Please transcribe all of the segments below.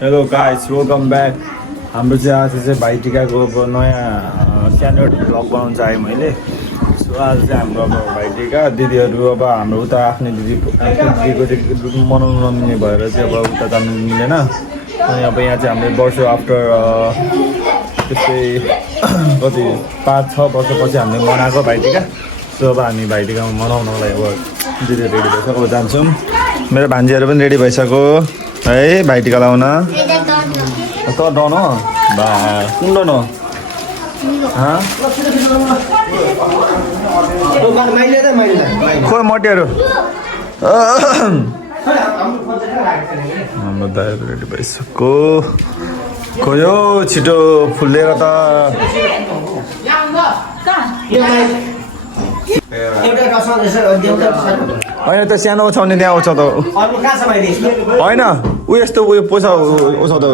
hello guys welcome back हाम्रो चाहिँ आज चाहिँ भाइटिकाको नयाँ सानो भ्लग बनाउनु चाहेँ मैले सो आज चाहिँ हाम्रो अब भाइटिका दिदीहरू अब हाम्रो उता आफ्नै दिदीको चाहिँ मनाउनु नमिल्ने भएर चाहिँ अब उता जानु मिलेन अनि अब यहाँ चाहिँ हामीले वर्ष आफ्टर त्यस्तै कति 5-6 वर्षपछि हामीले मनाएको भाइटिका सो अब हामी भाइटिकामा मनाउनलाई अब दिदी रेडी भइसक्यो अब जान्छौँ मेरो भान्जीहरू पनि रेडी भइसक्यो है भाइटिका लाउन त डन बा कुन डन खोइ मटियाहरू हाम्रो दाइहरू रेडी भइसक्यो खोयो छिटो फुलेर त होइन त सानो ओछाउने त्यहाँ आउँछ त होइन ऊ यस्तो उयो पोसा ओछाउँदा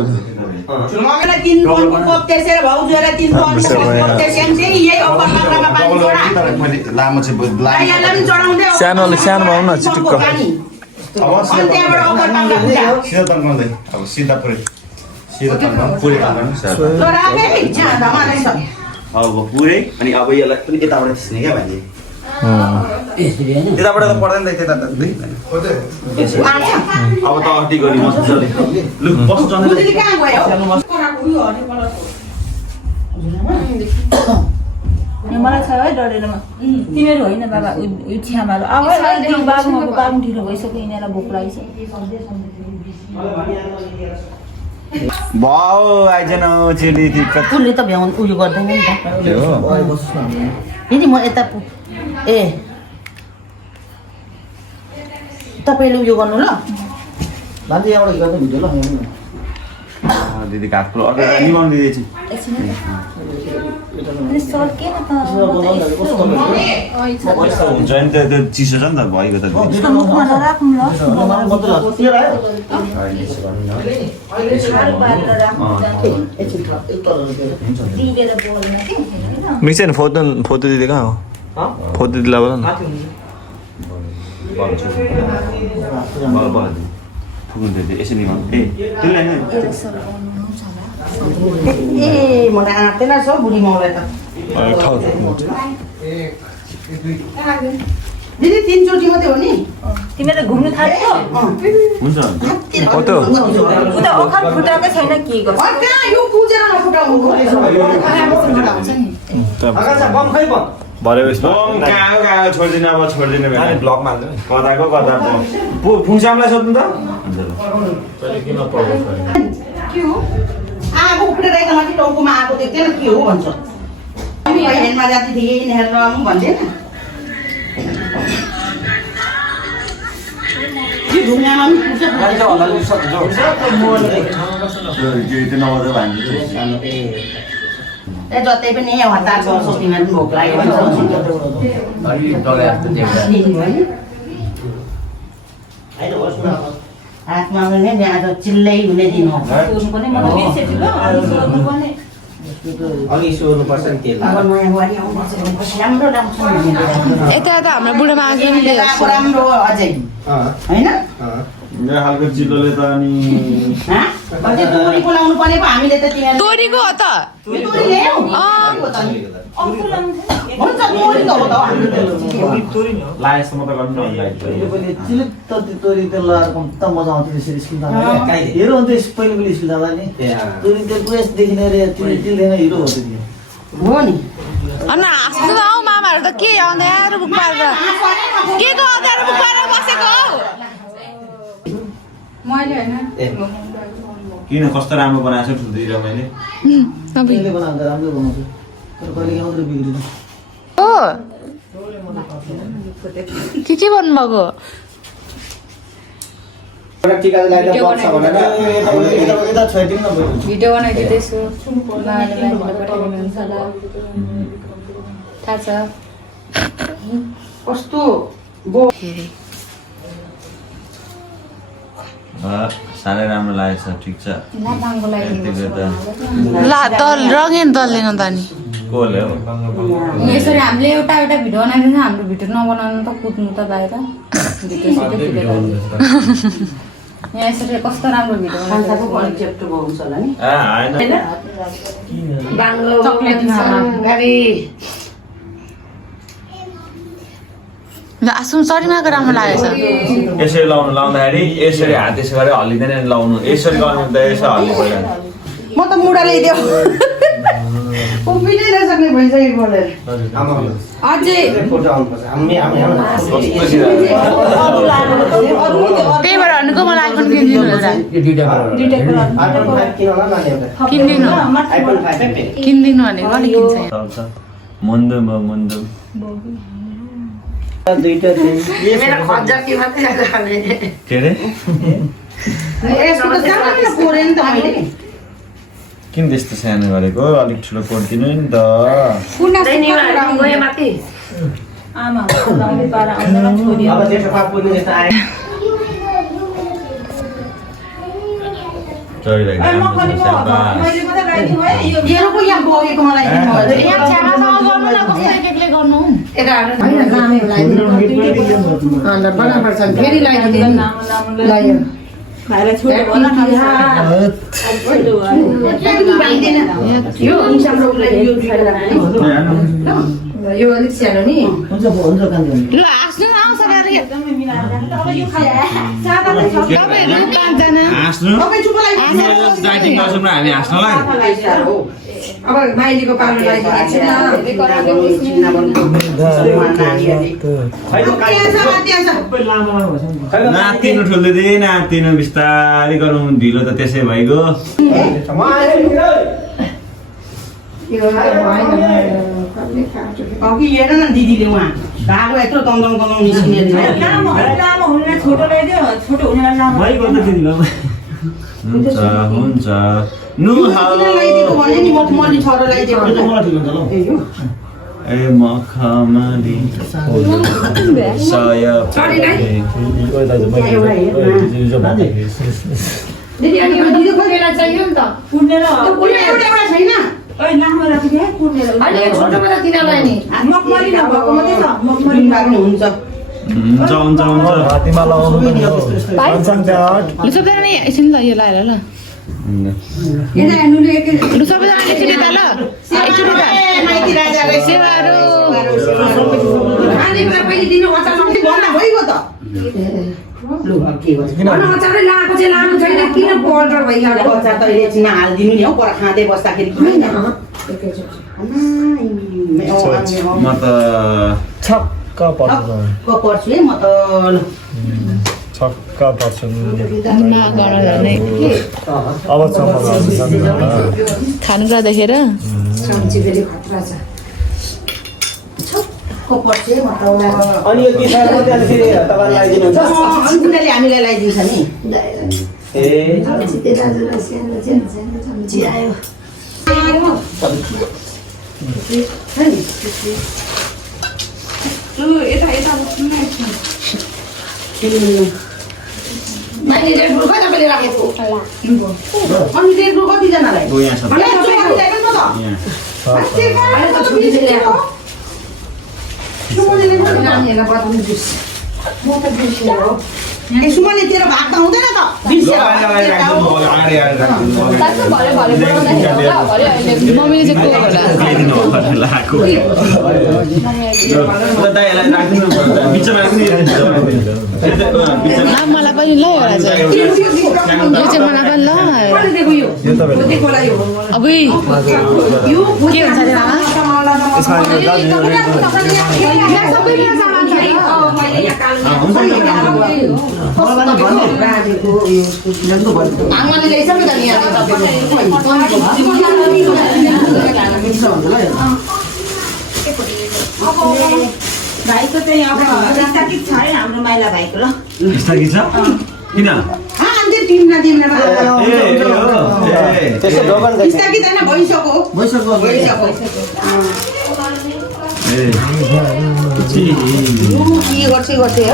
सानो सानो आउनु न चिटिक्क पुरै अनि अब यसलाई पनि यताबाट थिच्ने क्या भाइ यताबाट त पर्दैन त्यता त अब त अटी गरी मजाले लु बस मलाई छ है डडेलोमा तिमीहरू होइन बाबा छ्यामाहरू अब बाबु ढिलो भइसक्यो यिनीहरूलाई भोक लागिसक्यो भाउ आइजन चेली उसले त भ्याउनु उयो गर्दैन नि त फेरि म यता ए तपाईँले उयो गर्नु ल भान्जी यहाँबाट गर्नु भिडियो ल दिदी काठको निभाउनु दिदी चाहिँ हुन्छ नि त त्यो चिसो छ नि त भइगयो त मिक्स फोटो दिदी कहाँ हो फोटो दिदीलाई बोल न यसरी ए मलाई आँट्दैन छ बुढी माउलाई त दिदी 3 चोटि मात्रै हो नि तिमीहरू घुम्नु थाल्यो हुन्छ उता ओखर फुटाएकै छैन के गर्छ कहाँ यो कुजेर नफुटाउनु भरे कहाँ छोडिदिनु अब छोडिदिनु ब्लग माल्नु कताको कता फुङसामलाई सोध्नु त के हो आगो उफ्रेर त माथि टाउकोमा आगो देख्दैन के हो भन्छ हेनमा जाति थिए यिनीहरू रम भन्दैन ढुङ्गामा पनि जतै पनि हतार गर्छौ तिमीहरू भोक लाग्यो हातमा पनि आज चिल्लै हुने दिन हो यता हाम्रो बुढामा आगे राम्रो अझै होइन मेरो खालको चिल्लोले त अनि तोरीको लाउनु पर्ने पो हामीले त तिमीहरू तोरीको हो त तोरी ल्यायौ हुन्छ तोरी त हो त लाएसम्म त गर्नु तोरी तेल लगाएर कम्ता मजा आउँथ्यो त्यसरी स्कुल जाँदा हिरो हुन्थ्यो पहिले पहिले स्कुल जाँदा नि तोरी तेल पुरेसदेखि तिलदैन हिरो हो त्यो हो नि अनि हाँस्नु आऊ मामाहरू त के अँध्यारो बुक पारेर के को अँध्यारो बुक पारेर बसेको हौ किन कस्तो राम्रो बनाएको छ ठुल्दै र मैले मैले बनाउँदा राम्रो बनाउँछु तर कहिले आउँदो बिग्रिन्छ हो के भन्नुभएको भिडियो बनाइदिँदैछु थाहा छ कस्तो साह्रै राम्रो लागेको छ ठिक छ ला दल रङेन दल्दैन त नि कोले हो यसरी हामीले एउटा भिडियो बनाइदिन्छ हाम्रो भिडियो नबनाउनु त कुद्नु त बाहिर भिडियो यहाँ यसरी कस्तो राम्रो भिडियो खान्साको कन्सेप्ट हुन्छ होला नि होइन बाङ्लो चक्लेट गाडी आसुम सरीमाको राम्रो लागेछ यसरी लाउँदाखेरि यसरी हात यसो गरेर हल्लिँदैन लाउनु यसरी गर्नु त यसो हल्ली पर्दैन म त मुढा ल्याइदियो उभिनै नसक्ने भइसक्यो बोलेर अझै त्यही भएर भनेको मलाई आइफोन किनिदिनु होला किनिदिनु भनेको अलिक किन्छ मुन्दुम मेरो खजाकी मात्रै के अरे यसको त सानो पोरे नि त मैले किन त्यस्तो सानो गरेको अलिक ठुलो कोट दिनु नि त आमा लाउने पारा आउँदैन छोरी मेरो पो यहाँ बगेको मलाई फेरि लगाइदिनु खाएर छोटो होला यो अलिक सानो नि हुन्छ कान्ति ल हाँस्नु आउँछ एकदमै मिलाएर यो तपाईँहरू पाँचजना डाइटिङ गर्छौँ न हामी हाँस्नलाई अब माइलीको पालो नातिनु ठुल्दै नातिनु बिस्तारै गरौँ ढिलो त त्यसै भइगयो अघि हेर न दिदीले उहाँ धागो यत्रो तङ्गङ निस्किने लामो हुने छोटो ल्याइदियो छोटो हुने लामो हुन्छ लगाइदिएको भने नि मखमली छोरो लगाइदिएको ए मखमली दिदी अनि यो दिदीको बेला चाहियो नि त कुर्नेर एउटा छैन ओइ लामो राखिदिए कुर्नेर अनि छोटोमा त तिनीहरूलाई नि मखमली नभएको मात्रै छ मखमली पनि हुन्छ हुन्छ हातीमा लगाउनु पनि हो पञ्चाङ चाट लु सबैजना एकछिन ल यो लाएर ल यता हेर्नुले एक लु सबैजना एकचोटि त ल एकचोटि त माइती राजा सेवाहरू खानेकुरा पहिले दिनु अचार नहुने भन्दा भइगयो त लु अब के गर्छ अचारै लाएको चाहिँ लानु छैन किन पल्टर भइरहेको अचार त एकछिनमा हालिदिनु नि हौ पर खाँदै बस्दाखेरि किन म त छक्क पर्छ पर्छु है म त छक्क पर्छ अब खानुकुरा देखेर सब्जीले खतरा छ छक्क पर्छु है म त अनि यो किसान मात्रै अनि फेरि तपाईँलाई लगाइदिनुहुन्छ अनि तिनीहरूले हामीलाई लगाइदिन्छ नि ए माइली रेड बुल कति बेला राखेको अनि रेड बुल कतिजनालाई यहाँ छ सुमनले तेरो भाग त हुँदैन त मम्मीले चाहिँ को होला मलाई पनि ल एउटा चाहिँ यो चाहिँ मलाई पनि ल अब के हुन्छ अरे आमाले ल्याइसक्यो त नि भाइको चाहिँ अब स्थगित छ है हाम्रो माइला भाइको ल स्थगित छ किन त्यसै दोकान स्थगित होइन भइसक्यो के गर्छ है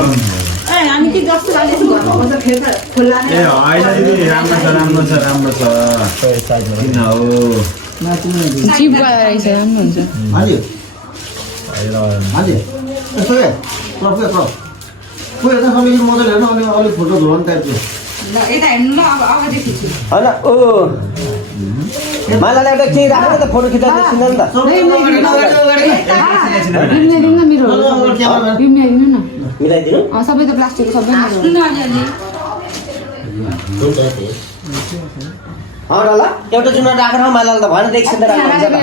ए हामी के जस्तो लाग्दैछ घरमा बस्दा फेरि खोला ए होइन दिदी राम्रो छ किन हो चिप रहेछ राम्रो हुन्छ हजुर यस्तो के कोही यता सबैले मजाले हेर्नु अनि अलिक फोटो धुलाउनु टाइपको ल यता हेर्नु ल अब अगाडि खिच्छु होइन ओ मालाले एउटा केही राखेर त फोटो खिच्दा देखिँदैन नि त मिलाइदिनु सबै त प्लास्टिकको सबै ल एउटा चुनाव राखेर मालाले त भएन एकछिन त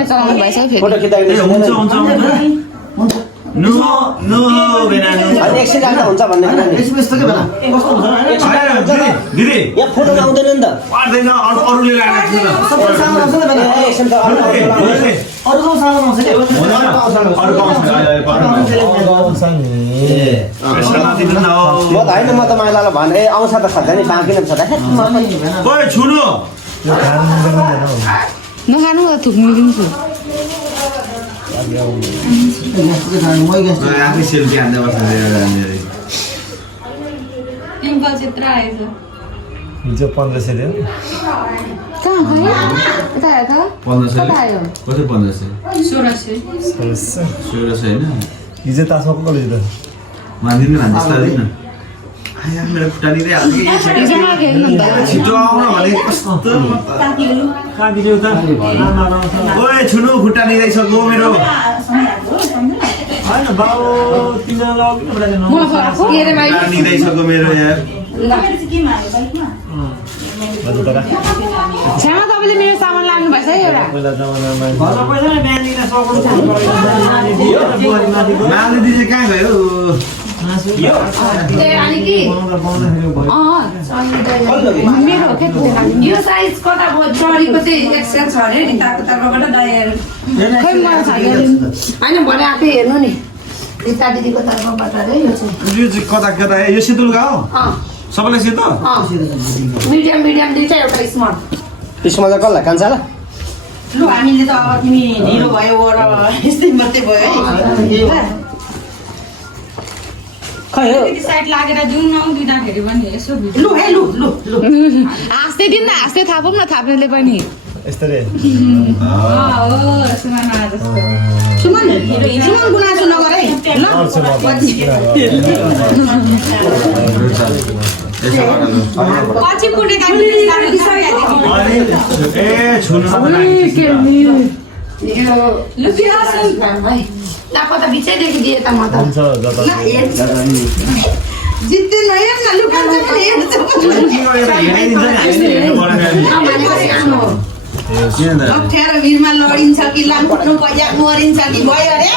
चलाउनु भएछ फेरि फोटो खिच्दा एकछिन राख्दा हुन्छ भन्ने यहाँ फोटो आउँदैन नि त एकछिन त म त होइन म त माइलालाई भने आउँछ त खान्छ नि बाँकी नै छ नखानु थुक्नु दिन्छु आफै सेल्फी हान्दै बस्छ पिम्पल चित्र आएछ हिजो 1500 दियो कहाँ गयो यता हेर त 1500 कता आयो कसै 1500 1600 हैन हिजो तासमा को लियो त मान्दिन न त्यस्तो आया मेरो खुट्टा निले हिजो मागे हेर्नु नि त छिटो आउन भने कस्तो कहाँ दियो त ओए छुनु खुट्टा निदाइसक्यो मेरो हैन बाउ तिनीलाई अघि नै बढाइदिनु खुट्टा निदाइसक्यो मेरो यार छ्यामा तपाईँले मेरो सामान लाग्नु भएछ है एउटा पहिला जमानामा माले दिदी कहाँ गयो मेरो हो क्या यो साइज कता चढीको चाहिँ एक्सेल छ अरे नि ताको ताकोबाट डायर खै मलाई थाहा होइन भने आफै हेर्नु नि रिता दिदीको तर्फबाट रे यो चाहिँ यो चाहिँ कता कता यो सेतो लुगा हो सबैलाई सेतो मिडियम मिडियम दुईटा एउटा स्मल त्यसमा चाहिँ कसलाई कान्छ ल लु हामीले त अब तिमी ढिलो भयो वर यस्तै मात्रै भयो है खै हो साइड लागेर जाउँ न दुईटा फेरि पनि यसो लु है लु लु लु हाँस्दै दिन न हाँस्दै थाहा पाऊँ न थाप्नेले पनि यस्तो रे सुमन जस्तो सुमन गुनासो नगर है ल पछि पुग्ने काम ए छुनु त बिचैदेखि दिए त म त हुन्छ जता जित्दै नहेर न लु कान्छ पनि अप्ठ्यारो भिडमा लडिन्छ कि लामखुट्नु पैसा मरिन्छ कि भयो अरे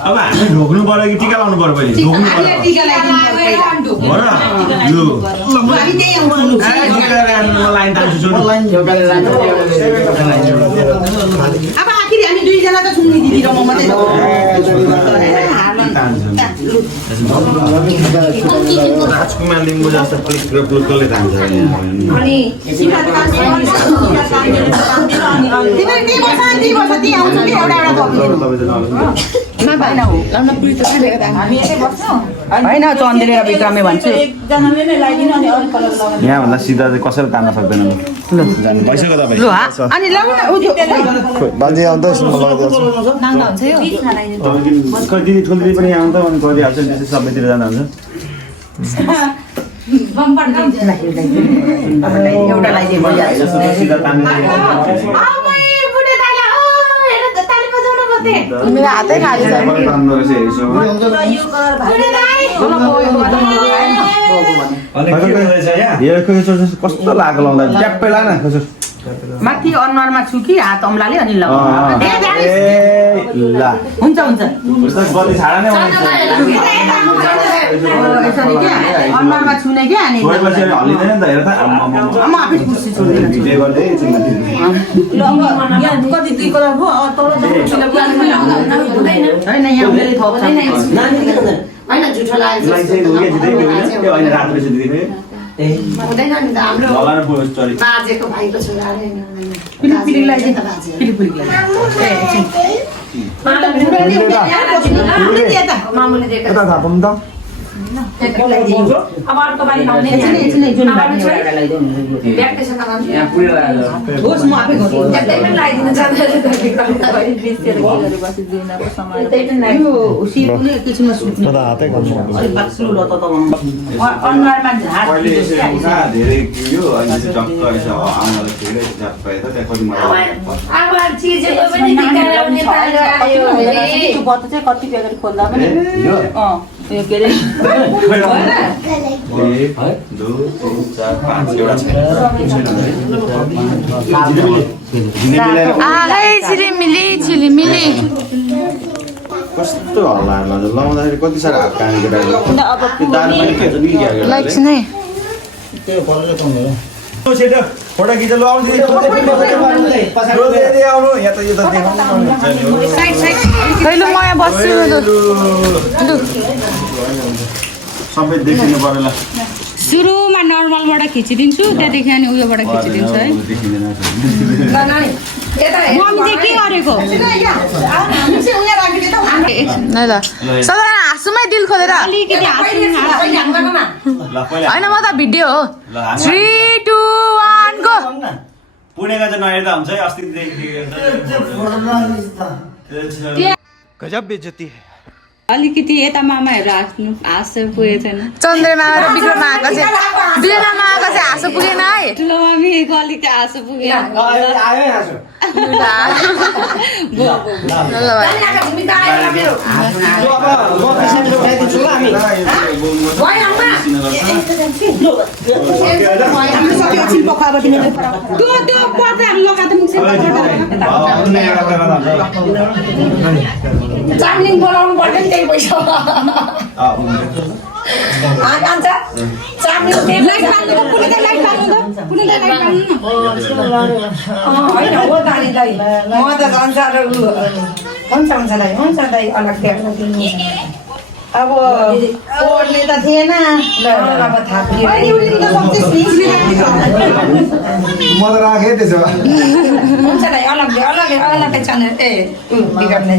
अब हामी ढोक्नु पर्यो कि टिका लाउनु पर्यो पहिले ढोक्नु पर्यो टिका लगाइदिनु हो र लु हामी त्यही आउँछु लु लाइन तान्छु छोड्नु अब आखिर हामी दुईजना त सुन्ने दिदी र म मात्रै राजकुमार लिम्बू जस्तो प्लिक प्लुकले तान्छ अनि तिमीहरू त्यही बस्छ त्यही बस्छ त्यही आउँछ कि एउटा होइन चन्देले र विक्रमले भन्छु यहाँभन्दा सिधा चाहिँ कसैले तान्न सक्दैन जानु भइसक्यो तपाईँ लु अनि ल्याउनु न बाजे आउँदैछ म लगाइदिन्छु नाङ्गा हुन्छ यो खै दिदी ठुलो दिदी पनि आउँदा अनि गरिहाल्छ त्यसै सबैतिर जाँदा हुन्छ बम्पर दिन्छ एउटा लगाइदिए भइहाल्छ सिधा तान्ने मेरो हातै खाली छ तान्दो रहेछ हेर्छु कस्तो लाग्यो लाउँदा ट्याप्पै लान माथि अनुहारमा छु कि हात अम्लाले अनि ल हुन्छ हुन्छ गल्ती छाडा नै यसरी क्या अनुहारमा छुने क्या अनि गएपछि हल्लिँदैन नि त हेर त म आफै खुसी छु भिडियो गर्दै एकछिन कति दुई कलर भयो होइन यहाँ धेरै थप छ होइन झुठो लाग्यो अहिले रात रहेछ दिदी हुँदैन नि त हाम्रो लगाएर पुग्यो चरी बाजेको भाइको छोरा अरे पिलिक लगाइदिए त पिलिक मामुले दिएको अब अर्को पालि लाउने ब्याग त्यसो नगर्नु होस् म आफै गर्छु त्यही पनि लगाइदिनु जाँदैन यो सिपुले एकैछिनमा सुत्ने हातै गर्नु अलिक बाक्लो लत त बनाउनु अनुहारमा झार पहिले यसो उठा धेरै कियो अहिले चाहिँ टक्क यसो आउनलाई धेरै जात पाए त त्यहाँ कति मलाई अब चिजको पनि टिकाएर नेपाल आयो त्यो बत्ती चाहिँ कति प्याकेट खोल्दा पनि यो यो के अरे 1 2 3 4 5 एउटा झिलिमिली कस्तो हल्ला लाउँदाखेरि कति साह्रो हात काने केटाहरू दाल पनि खेल्छ नि लाइक्स नै त्यो बलले कम हो छिटो फोटो खिच ल आउँदै आउनु यहाँ त यो त देखाउनु खैलो म यहाँ बस्छु लु सबै देखिनु पर्यो ल सुरुमा नर्मलबाट खिचिदिन्छु त्यहाँदेखि अनि उयोबाट खिचिदिन्छु है मम्मी चाहिँ के गरेको ल ल सबैजना हाँसुमै दिल खोलेर होइन म त भिडियो हो 3 2 1 गो पुणेका चाहिँ नहेर्दा हुन्छ है अस्ति गजब बेइज्जती है अलिकति यता मामाहरू हाँसो पुगेको छैन चन्द्रमा र विक्रममा आएको चाहिँ हाँसो पुगेन है ठुलो मम्मीको अलिकति हाँसो पुगेन चामलिङ बोलाउनु पर्दैन त्यही पैसा कान्छ चामलिङ होइन हो दानी दाइ म त झन् साह्रो हुन्छ दाइ हुन्छ दाइ अलग अब ओर्ने त थिएन अब थापियो म त राखेँ त्यसो हुन्छ दाइ अलग्गै छन् ए बिगार्ने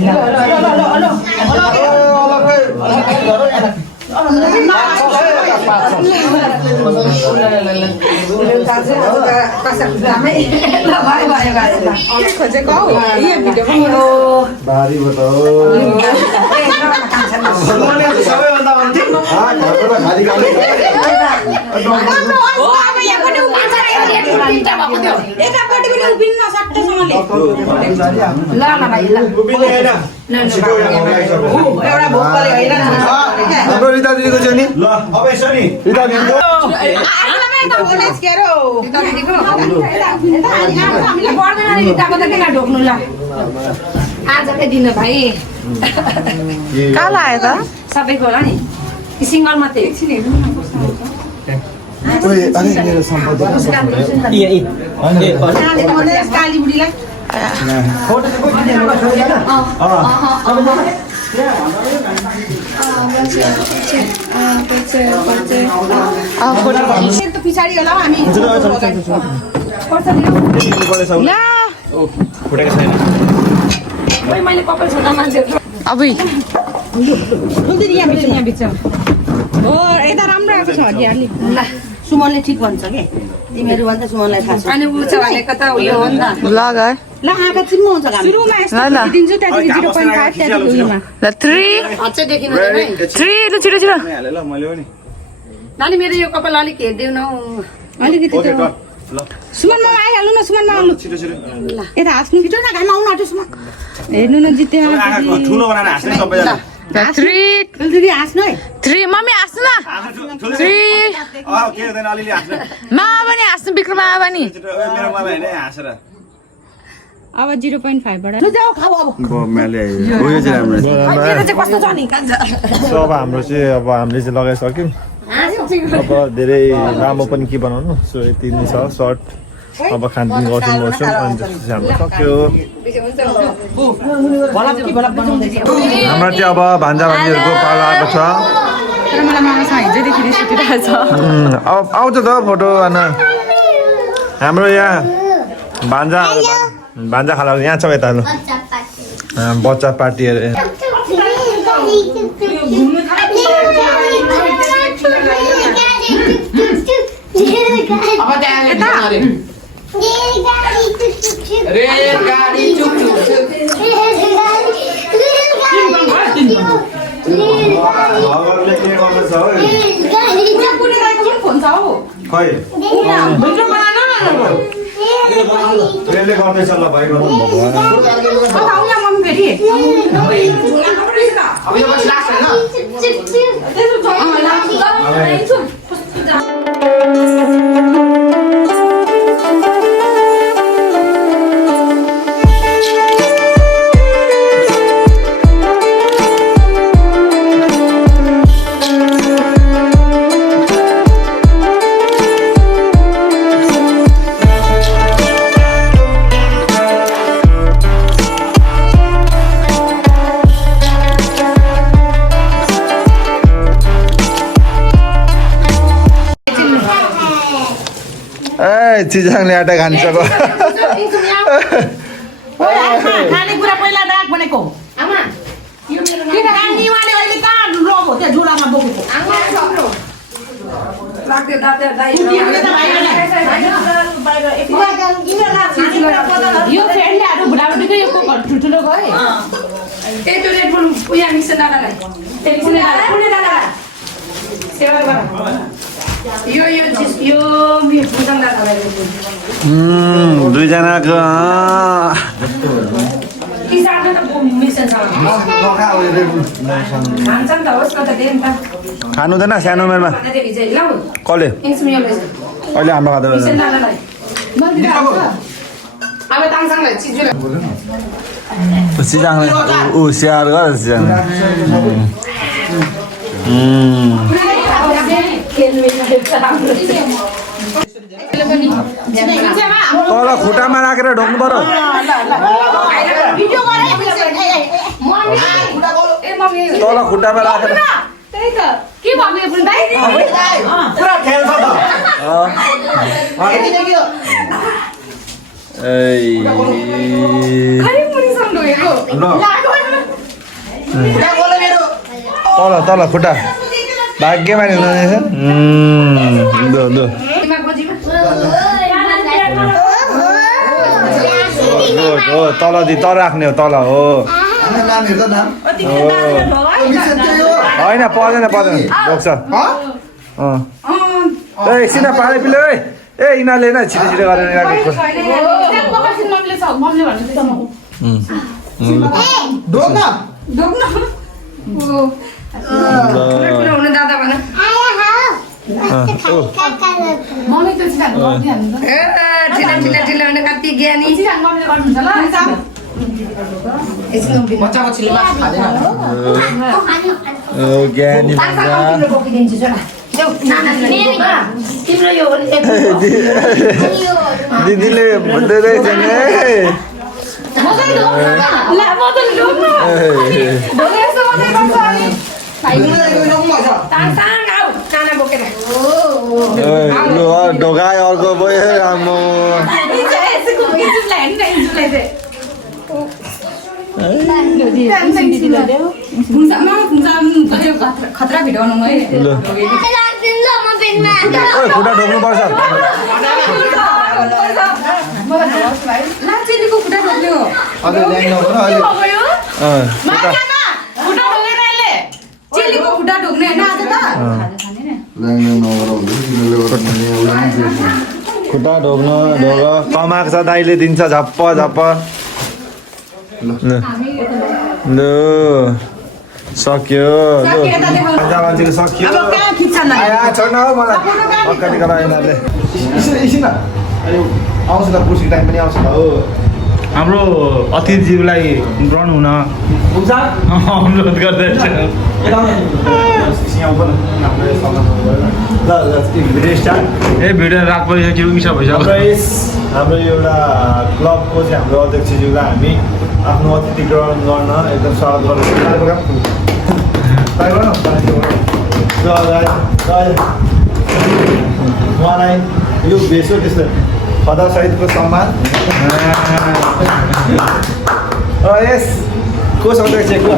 खोजेको बारी बताओ सबैभन्दा अन्तिम हाम्रो रिता दिदीको चाहिँ नि ल अब यसो नि रिता दिदीको आजकै दिन भाइ कहाँ लाग्यो त सबैको होला नि सिङ्गल मात्रै मेरो सम्पत्ति काली बुढीलाई पछाडि होला हामी मैले कपाल छोड्दा मान्छे अबुई यहाँ बिच हो यता राम्रो आएको छ हड्डी हाल्ने ल सुमनले ठिक भन्छ के तिमीहरू भन्दा सुमनलाई थाहा छ अनि ऊ छ भनेको त उयो हो नि त ल गए ल आँखा चिम्म हुन्छ घाम सुरुमा यस्तो दिन्छु त्यहाँदेखि 0.5 त्यहाँदेखि उयोमा ल 3 अझै देखिनु हुँदैन 3 लु छिटो छिटो हाले ल मैले पनि नानी मेरो यो कपाल अलिक हेरिदेऊ न अलिकति ओके त्यो ल सुमन मामा आइहाल्नु न सुमन मामा आउनु छिटो छिटो यता हाँस्नु छिटो न घाम आउनु आँट्यो सुमन हेर्नु न जित्यो आँखा ठुलो बनाएर हाँस्ने सबैजना 3 दिदी हाँस्नु है 3 मम्मी हाँस्नु न 3 के हुँदैन अलिअलि हाँस्ने मामा पनि हाँस्नु विक्रम मामा पनि मेरो मलाई होइन हाँसेर अब 0.5 बाट लु जाऊ खाऊ अब मैले उयो चाहिँ राम्रो मेरो चाहिँ कस्तो छ नि कान्छ सो अब हाम्रो चाहिँ अब हामीले चाहिँ लगाइसक्यौँ अब धेरै लामो पनि के बनाउनु सो यति नै छ सर्ट अब खानपिन गर्छौँ अनि त्यसपछि हाम्रो सक्यो हाम्रो चाहिँ अब भान्जा भान्जीहरूको पालो आएको छ तर मलाई मामासँग हिजोदेखि रिस उठिरहेको छ अब आउँछ त फोटो होइन हाम्रो यहाँ भान्जा खाला यहाँ छ यता लु बच्चा पार्टी अब त्यहाँ लेख्नु अरे रेलगाडी चुक चुक भगवानले के गर्दैछ हौ फोन छ हौ खै भिडियो बनाउन त्यसले गर्दैछ ल भाइ गरौँ आउला मम्मी फेरि अब यो बस लास्ट चिजाङले आटा खान्छ खानेकुरा पहिला राख भनेको किन निवाले अहिले कहाँ लग हो त्यहाँ झोलामा बोकेको यो फ्रेन्डहरू बुढाबुढीको यो ठुल्ठुलो गए दुईजनाको खानु हुँदैन सानो उमेरमा कसले अहिले हाम्रो खाँदैन चिजाङले ऊ स्याहार गर चिजाङ तल खुट्टामा राखेर ढोक्नु पर्यो तल खुट्टामा राखेर के भन्यो पुरा खेल्छ त तल तल खुट्टा भाग्यमा नि हुँदैछ हो तल दि तल राख्ने हो तल हो होइन पर्दैन पर्दैन बोक्छ ए एकछिन पानी पिले है ए यिनीहरूले होइन छिटो छिटो गरेर ज्ञानी दिदीले भन्दै रहेछ नि ढोकायो अर्को भयो खतरा भिडाउनु खुट्टा ढोक्नु पर्छ लाचेलीको खुट्टा ढोक्यो चेलीको खुट्टा ढोक्ने होइन आज त खुट्टा ढोक्नु ढोक कमाएको छ दाइले दिन्छ झप्प झप्प ल सक्यो मान्छेले सक्यो छोड्न हौ मलाई अगाडि गराइनाले एकछिन आउँछ त पुर्सीको टाइम पनि आउँछ त हो हाम्रो अतिथिज्यूलाई ग्रहण हुन अनुरोध गर्दैछ ए भिडियो रात परिसक्यो इसा भइसक्यो हाम्रो एउटा क्लबको चाहिँ हाम्रो अध्यक्षज्यूलाई हामी आफ्नो अतिथि ग्रहण गर्न एकदम स्वागत गर्छौँ उहाँलाई यो भेष हो त्यस्तो खदासहितको सम्मान यस को अध्यक्ष को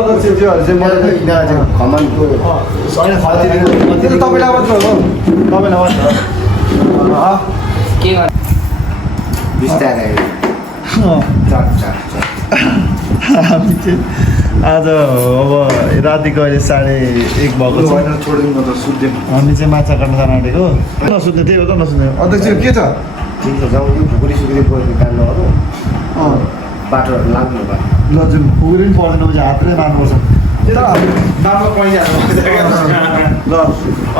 अध्यक्षज्यूहरू चाहिँ मलाई कमानको तपाईँलाई मात्र हो तपाईँलाई मात्र के गर्नु बिस्तारै हामी चाहिँ आज अब रातिको अहिले 1:30 भएको छ हामी चाहिँ माछा काट्न जान आँटेको नसुत्ने त्यही हो त नसुत्ने अध्यक्ष के छ ठिक छ जाउँ खुकुरी सुकुरी पऱ्यो काट्नुहरू बाटोहरू लाग्नु भयो ल जुन पुगुरी पनि पर्दैन भने हातले मार्नुपर्छ ल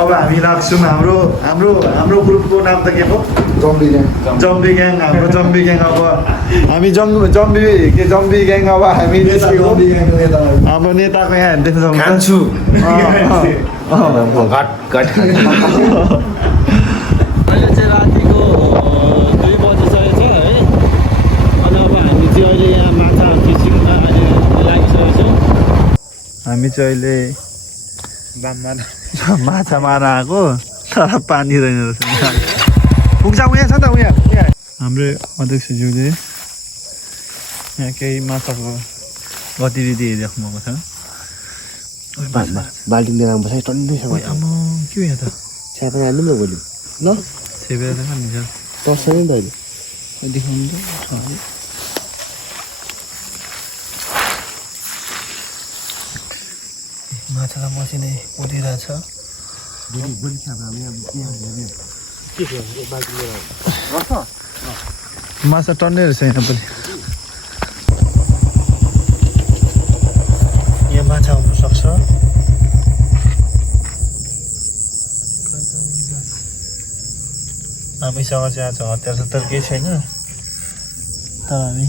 अब हामी लाग्छौँ हाम्रो ग्रुपको नाम त के हो जम्बी ग्याङ हाम्रो जम्बी ग्याङ अब हामी जम्बी ग्याङ अब हामी हाम्रो नेताको यहाँ देख्न सक्नुहुन्छ अहिले चाहिँ रातिको 2 बजिसकेको छ है अनि अब हामी चाहिँ अहिले यहाँ माछा फिसिङमा अहिले लागिसकेको छौँ हामी चाहिँ अहिले माछा मार्न आएको तर पानी रहेन रहेछ पुग्छ उहाँ छ त उहाँ हाम्रो अध्यक्षज्यूले यहाँ केही माछाको गतिविधि हेरिराख्नु भएको छ बाल्टिङ लिएर आउनु पर्छ टन्नै छ के हो यहाँ त चिया पनि हाल्नु न भोलि ल छेपेर त खानु छ टर्छ नि त अहिले देखाउनु त माछालाई मसिनै कुदिरहेछ माछा टन्नै रहेछ यहाँ पनि यहाँ माछा आउनु सक्छ हामीसँग चाहिँ आज हतियार सत्तार केही छैन तर हामी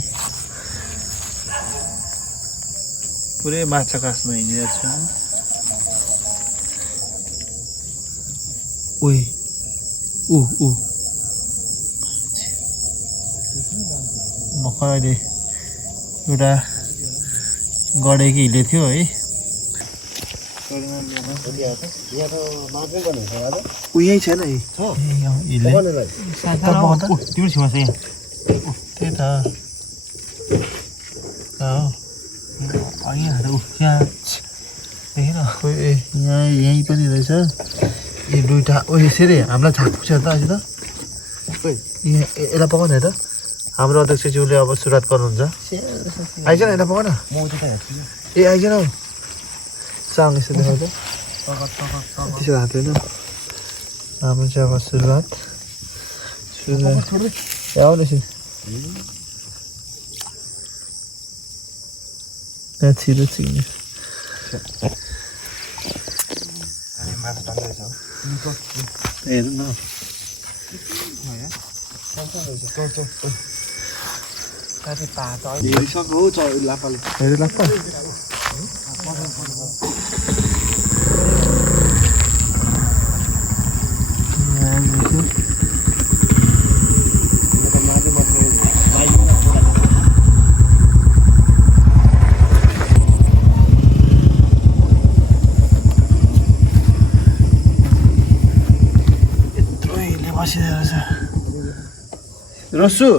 पुरै माछा कास्न हिँडिरहेको छौँ भर्खर अहिले एउटा गडेकी हिलेको थियो है यहीँ छैन है तिम्रो छेउमा छ यहाँ त्यही त यहाँहरू यहाँ देखेन यहीँ पनि रहेछ ए दुईवटा यसरी हामीलाई झाक पुग्छ त अहिले त यहाँ यसलाई पकाउन त हाम्रो अध्यक्षज्यूले अब सुरुवात गर्नुहुन्छ आइज न यसलाई पकाउन ए आइज न हौ चाङ यसो देखाउँदा त्यसो हात होइन हाम्रो चाहिँ अब सुरुवात आउनुहोस् यहाँ छिटो चिक्ने हेर्नु न लाप्पा रसु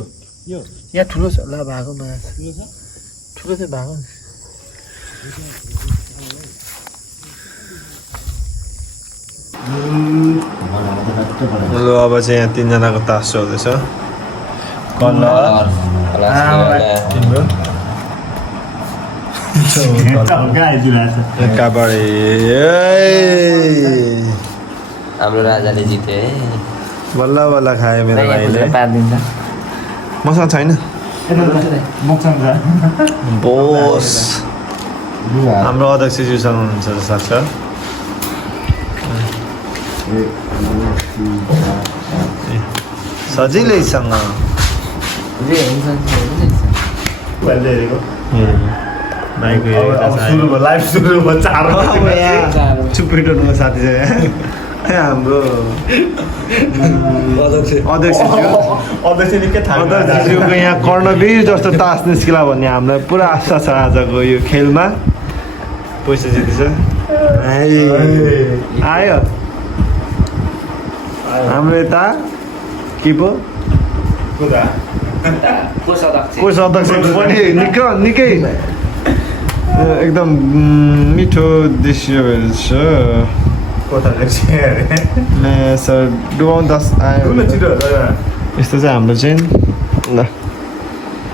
यहाँ ठुलो छ ल भएको माछा ठुलो चाहिँ भएको ल अब चाहिँ यहाँ 3 जनाको तास चल्दैछ हाम्रो राजाले जिते बल्ल बल्ल खायो मेरो भाइले पारिदिन्छ मसँग छैन बोस हाम्रो अध्यक्षज्यूसँग हुनुहुन्छ साक्षात् सजिलैसँग लाइभ सुरु भन्छ चुप्रिटोनुको साथी चाहिँ हाम्रो अध्यक्षज्यूको यहाँ कर्णवीर जस्तो तास निस्किला भन्ने हामीलाई पुरा आशा छ आजको यो खेलमा पैसा जितेछ आयो हाम्रो यता के पो कोष अध्यक्ष पनि निकै एकदम मिठो दृश्य भएछ सर डुबाउनु दस आयो यस्तो चाहिँ हाम्रो चाहिँ ल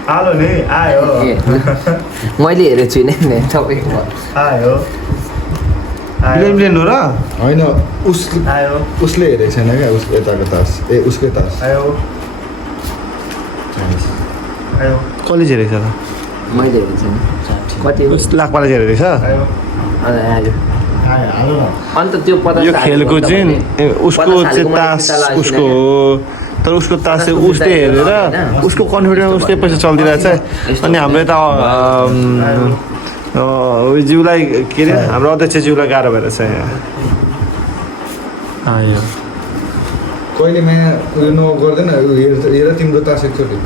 आलो नि आयो मैले हेरेको छुइनँ नि तपाईँको आयो प्लेन हो र होइन आयो उसले हेरेको छैन क्या उसको यताको तास उसकै तास आयो आयो कसले झेरेको छ त मैले हेरेको छैन कति लाखपाला झेरेको छ आयो अन्त त्यो यो खेलको चाहिँ उसको चाहिँ तास उसको हो तर उसको तास चाहिँ उसले हेरेर उसको कन्फिडेन्स उसले पैसा चलिदिरहेछ अनि हाम्रो यता ज्यूलाई के अरे हाम्रो अध्यक्षज्यूलाई गाह्रो भएर छ यहाँ आयो कहिले माया उयो न गर्दैन हेर तिम्रो तास एकचोटि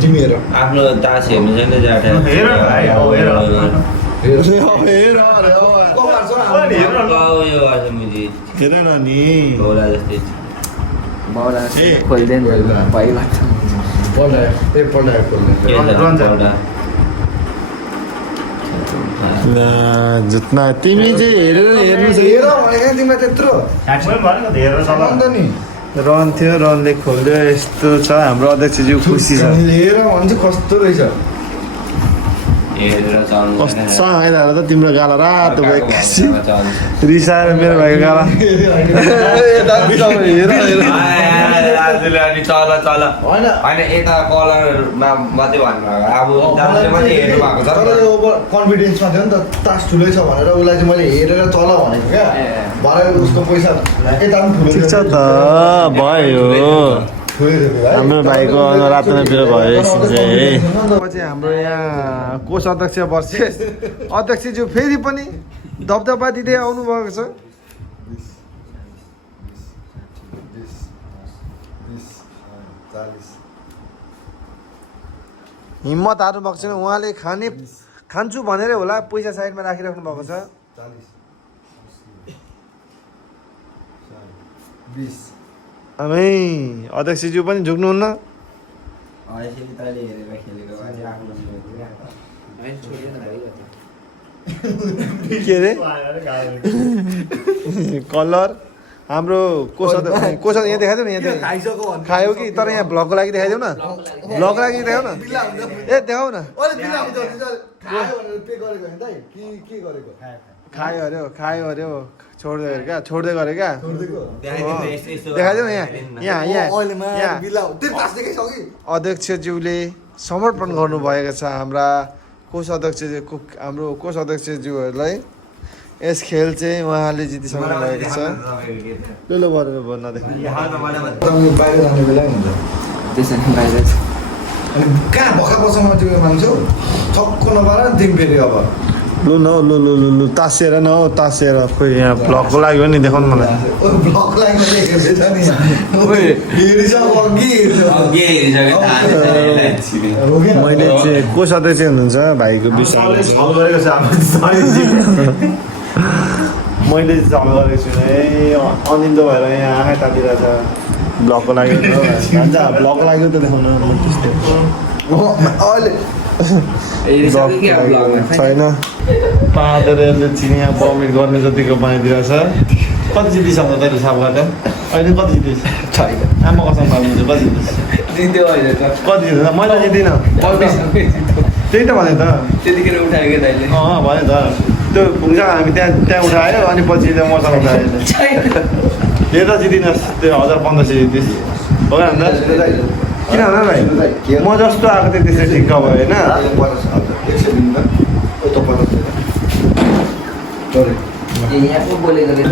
तिमी हेर आफ्नो तास हेर्नु छैन हेर न नि बाउला खोल्दैन भइरहेको जुत्ना तिमी चाहिँ हेर्नु हेर भनेको तिमीलाई त्यत्रो रहन्थ्यो रनले खोल्यो यस्तो छ हाम्रो अध्यक्षज्यू खुसी छ हेर भने चाहिँ कस्तो रहेछ कस्तो आइरहेको त तिम्रो गाला रातो भयो रिसाएर मेरो भएको गाला होइन यता कलरमा मात्रै भन्नुभएको अब दाजुले मात्रै हेर्नु भएको छ तर यो कन्फिडेन्समा थियो नि त तास ठुलै छ भनेर उसलाई चाहिँ मैले हेरेर चल भनेको क्या भरे उसको पैसा यता पनि ठुलो ठिक छ त भयो हाम्रो भाइको रातो मेरो भयो एकछिन चाहिँ हाम्रो यहाँ कोष अध्यक्ष वर्सेस अध्यक्षज्यू फेरि पनि दबदबा दिँदै आउनु भएको छ हिम्मत हार्नु भएको छैन उहाँले खान्छु भनेर होला पैसा साइडमा राखिराख्नु भएको छ 20 अध्यक्षज्यू पनि झुक्नुहुन्न के अरे कलर हाम्रो कोष यहाँ देखाइदेऊ न यहाँ खायो कि तर यहाँ भ्लगको लागि देखाइदेऊ न भ्लगको लागि देखाऊ न ए देखाऊ न खायो अरे छोड्दै गऱ्यो क्या देखाइदेऊ न यहाँ अध्यक्षज्यूले समर्पण गर्नुभएको छ हाम्रो कोष अध्यक्षज्यूहरूलाई यस खेल चाहिँ उहाँले जितिसक्नु भएको छ ल गरेर नदेखा बाहिर जाने बेला हुन्छ त्यसरी बाहिर कहाँ भर्खर बसाउन तिमीले मान्छौ छक्को नपार तिमी फेरि अब लु तासेर न हौ तासेर खोइ यहाँ भ्लगको लागि हो नि देखाउनु मलाई ब्लक लाइन मैले चाहिँ कोष अध्यक्ष हुनुहुन्छ भाइको विषयमा मैले झल गरेको छु है अनिन्दो भएर यहाँ आँखा तातिरहेछ ब्लगको लागि ब्लगको लागि त देखाउनु छैन पाँचले चिनिया बमिट गर्ने जतिको बनाइदिरहेछ कति जितिसक्छ त हिसाब गर्दा अहिले कति जितेछ छैन आमा कसम भन्नुहुन्छ कति जित्यो कति जित्छ मैले जितिनँ त्यही त भने त त्यतिखेर उठायो क्या दाइले भयो त त्यो भुङ्जा हामी त्यहाँ उठायो अनि पछि त्यहाँ मसँग उठायो त्यही त जितिनस् त्यो 1500 जितिस् हो अन्त किन होला भाइ म जस्तो आएको थिएँ त्यसरी ठिक्क भयो होइन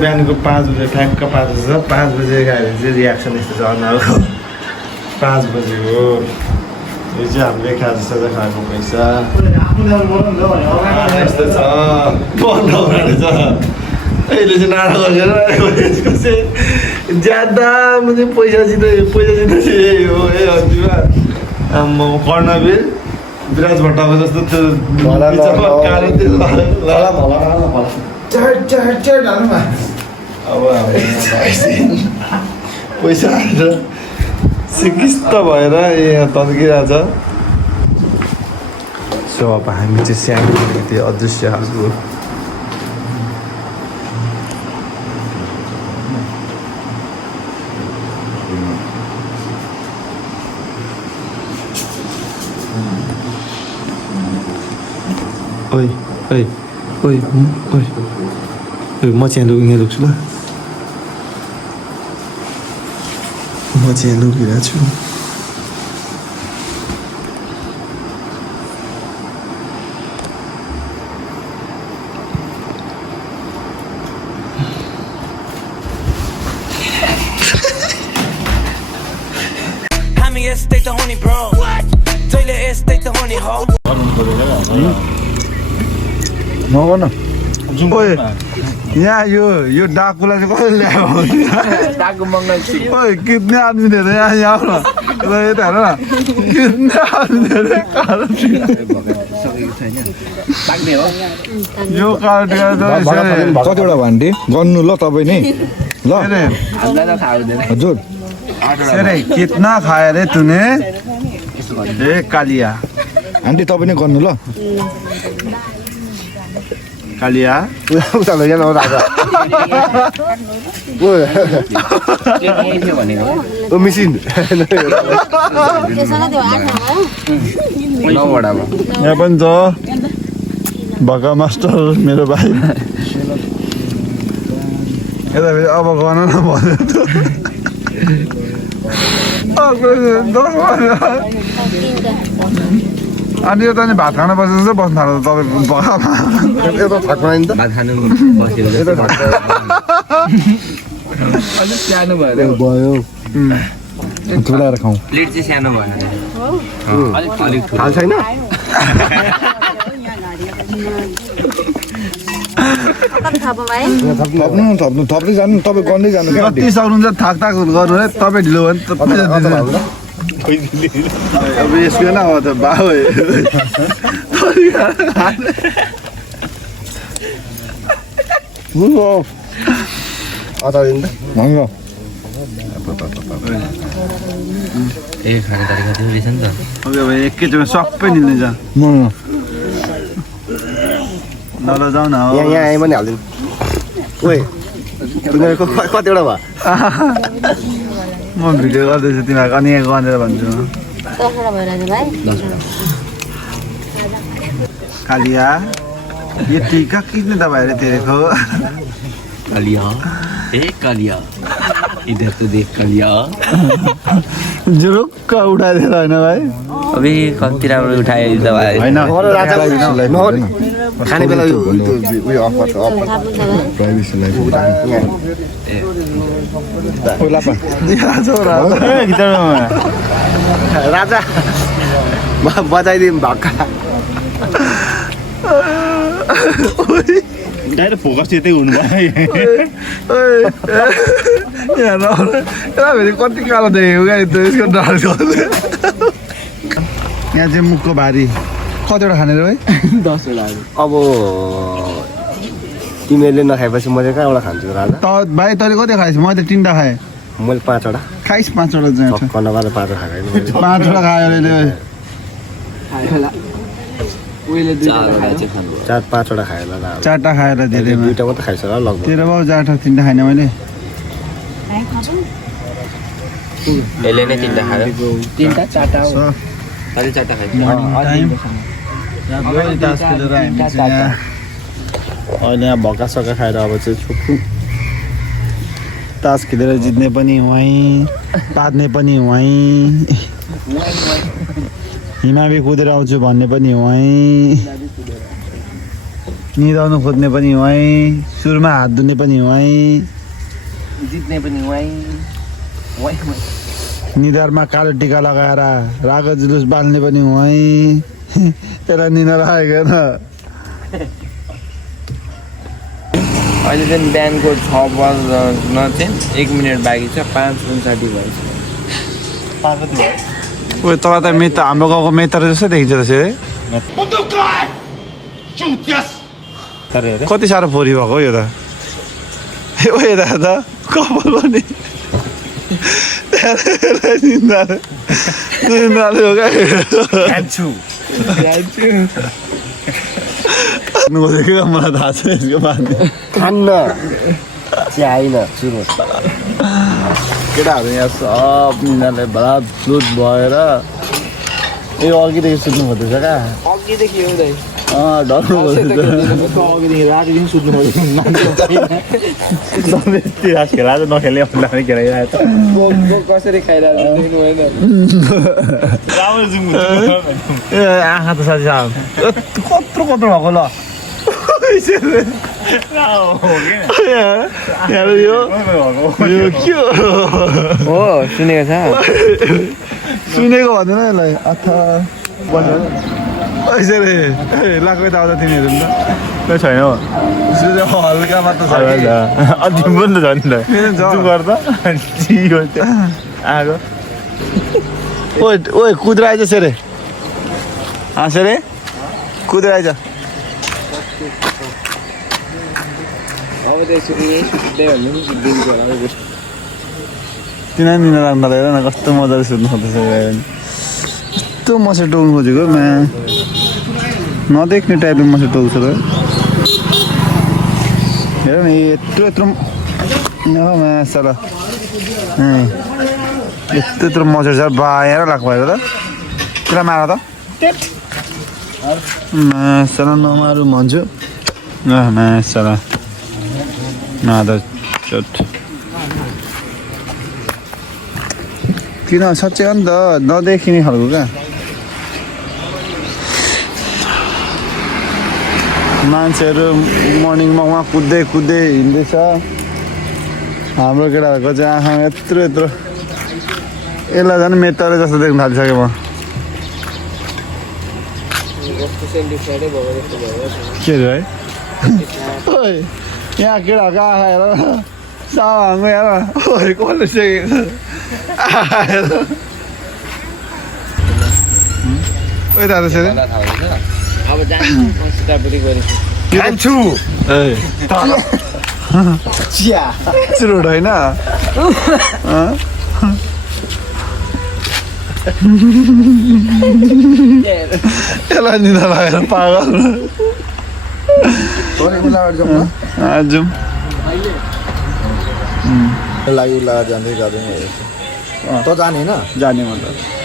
बिहानको 5 बजे ठ्याक्क 5 बजे 5 बजे गयो भने चाहिँ रियाक्सन यस्तो छ अनुहारको 5 बजे हो यो चाहिँ हामीले खाजा साजा खाएको पैसा यस्तो छ बन्द भनेर छ अहिले चाहिँ नाटक गरेर ज्यादा मुझे पैसा जितेपछि यही हो अन्तिममा कर्णवीर विराज भट्टाको जस्तो त्यो कालो तेल अब पैसा सिकिस्त भएर यहाँ तन्किरहेछ सो अब हामी चाहिँ स्याङ्को त्यो अदृश्यहरू ओइ ओइ ओइ ओइ ओइ म चाहिँ यहाँ लुक्छु ल म चाहिँ यहाँ लुकिरहेको छु नगर्न ओइ यहाँ यो डाकुलाई चाहिँ कसले ल्यायो डाकु मङ्गल ओइ कितने आदमी थे यहाँ यहाँ न यता हेर न कितने आदमी थे यो कार्ड कतिवटा भान्डी गर्नु ल तपाईँ नै ल हजुर अरे कितना खाया रे तूने ए कालिया आन्टी तपाईँ नै गर्नु ल कालिया उता लैजानु राजा ओ मिसिन यहाँ पनि छ भका मास्टर मेरो भाइ यता फेरि अब गर्न न अनि यो त नि भात खान बसेर चाहिँ बस्नु थाल्छ तपाईँ भकामा यता थाक्नु नि त भात खानु बसेर अलिक सानो भएर भयो ठुलाएर खाउँ प्लेट चाहिँ सानो भएन अलिक थाल छैन थप्नु थप्दै जानु तपाईँ गर्दै जानु कति सक्नुहुन्छ थाक थाक गर्नु है तपाईँ ढिलो भयो भने अब यसको न अब त बाउ अचार दिनु त ए खाने तरिका चाहिँ रहेछ नि त अब एकैचोटि सबै निल्ने जा नलजाउ न यहाँ यहाँ आए पनि हालिदिनु ओइ तिमीहरूको कतिवटा भयो म भिडियो गर्दैछु तिमीहरूको अनि यहाँ गरेर भन्छु कालिया ये टीका कितने दबाए रे तेरे को कालिया ए कालिया इधर तो देख कालिया जुरुक्क उठाइदिएर होइन भाइ अबे कति राम्रो उठाए दबाए होइन खाने बेला उयो अफ गर्छ प्राइभेसीलाई राजा बजाइदिउँ भक्का डाइरेक्ट फोकस यतै हुनु भयो फेरि कति कालो देखेको क्या यसको डर यहाँ चाहिँ मुखको भारी कतिवटा खाने रे भाइ 10वटा अब तिमीहरूले नखाएपछि म चाहिँ कहाँबाट खान्छु राजा त भाइ तैँले कति खाएछ मैले त 3वटा खाएँ मैले 5वटा खाइस् 5वटा चाहिँ कन्नबाट 5वटा खाएको 5वटा खायो अहिले 4-5वटा खायो होला 4वटा खाएर धेरै 2टा मात्रै खाइछ होला लगभग तेरो बाउ 3वटा खाएन मैले यसले नै 3टा खायो 3टा 4टा हो अलि 4टा खायो अहिले यहाँ भक्का सक्का खाएर अब चाहिँ छुप्पु तास खेलेर जित्ने पनि वहीँ पार्ने पनि वहीँ हिमाबी कुदेर आउँछु भन्ने पनि वहीँ निदाउनु खोज्ने पनि वहीँ सुरमा हात धुने पनि वहीँ जित्ने पनि वहीँ निधारमा कालो टिका लगाएर रागो जुलुस बाल्ने पनि वहीँ यसलाई निधार आएको न अहिले चाहिँ बिहानको 6 बज्न चाहिँ 1 मिनट बाँकी छ 5:59 भएछ ओ तल त मेता हाम्रो गाउँको मेतर जस्तो देखिन्छ त्यसै कति साह्रो फोरी भएको हो यो त ओ यता त कपाल पनि निन्द्राले हो क्या खान्छु खोजेको मलाई थाहा छ यसको बारे खान्न चाहिँ सुरु केटाहरू यहाँ सब यिनीहरूले भात दुध भएर यो अघिदेखि सुत्नु खोज्दैछ क्या अघिदेखि एउटै डर अघिदेखि रातिदेखि सुत्नु खेला नखेल्ने भन्दा पनि खेलाइरहेको कसरी खाइरहेको देख्नु होइन ए आँखा त साथी साहब कत्रो भएको ल यो के हो सुनेको छ सुनेको भन्दैन यसलाई अथा यसरी लाएको त आउँदा तिमीहरू नि त छैन हौ हल्का मात्र छ पनि त झन् त गर्दा आएको ओ कुद्र आइज सेरे सेरे कुद्र आइज अब त्यही सुत्दै भन्नु नि सुत्दिन्छ होला किन निन लाग्दा हेर न कस्तो मजाले सुत्नु खोज्दैछ कस्तो मसे टोक्नु खोजेको म्या नदेख्ने टाइपले मसे टोक्छ त हेर न यत्रो मासला यत्रो मसेर छ बाएर लाग्नु भएको त पुरा मार त मासला नमारु भन्छु मासला चोट किन साँच्चै हो नि त नदेखिने खालको क्या मान्छेहरू मर्निङमा उहाँ कुद्दै हिँड्दैछ हाम्रो केटाहरूको चाहिँ आँखामा यत्रो यसलाई झन् मेटाले जस्तो देख्न थालिसकेँ म के अरे है यहाँ केटाहरूको आँखा हेर सामाको हेर कसले सेकेको अब खान्छु चुरोट होइन यसलाई निदा लागेर पागल जाउँ लागि लगाएर जाँदै जाँदैन त जाने होइन जाने म त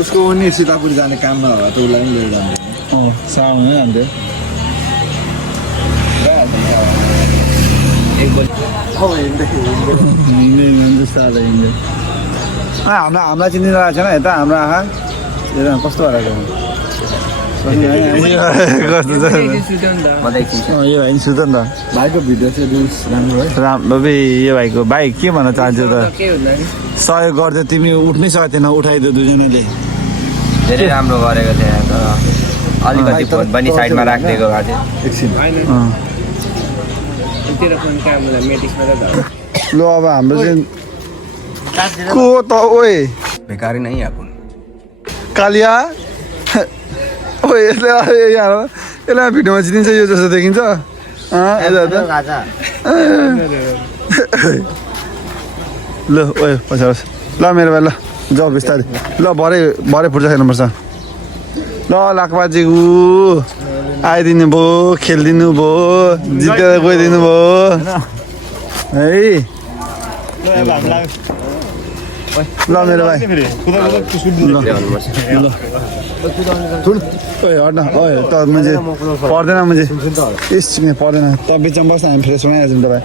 उसको पनि सीतापुर जाने काम नभए त उसलाई पनि लिएर जाँदैन सामान नै हान्थ्यो हामीलाई चिनिरहेको छैन यता हाम्रो आँखा कस्तो भएर कस्तो छ यो भाइ सुत नि त भाइको भिडियो चाहिँ राम्रो है राम्रो यो भाइको भाइ के भन्न चाहन्छु त सहयोग गरिदियो तिमी उठ्नै सकेको थिएन उठाइदियो दुईजनाले धेरै राम्रो गरेको थिएँ तर अलिकति फोन पनि साइडमा राखिदिएको भएको थियो एकछिन ल अब हाम्रो चाहिँ को त ओए बेकारी नै अपन कालिया ओए यसलाई भिडियोमा चिनिन्छ यो जस्तो देखिन्छ ल ओए पैसा ल मेरो भाइ ल जाऊ बिस्तारै ल भरे फुर्जा खेल्नुपर्छ ल लाखबाजीको आइदिनु भयो खेलिदिनु भयो जितेर गइदिनु भयो है ल मेरो भाइ हट्न त मुझे पर्दैन मुझे पर्दैन त बिचमा बस्न हामी फ्रेस बनाइहाल्छौँ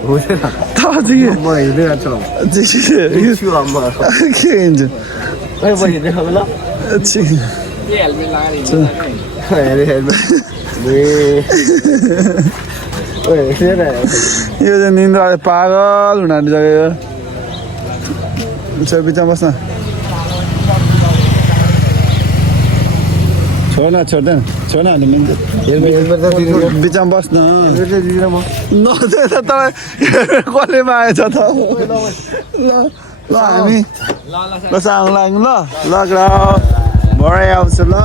यो चाहिँ निन्द्राले पागल हुन आँटिसक्यो बिचमा बस्न छोड्दैन बिचमा बस्न नदे त तपाईँ कसले मागेछ त ल हामी ल साउँ लाग्नु ल भरे आउँछ ल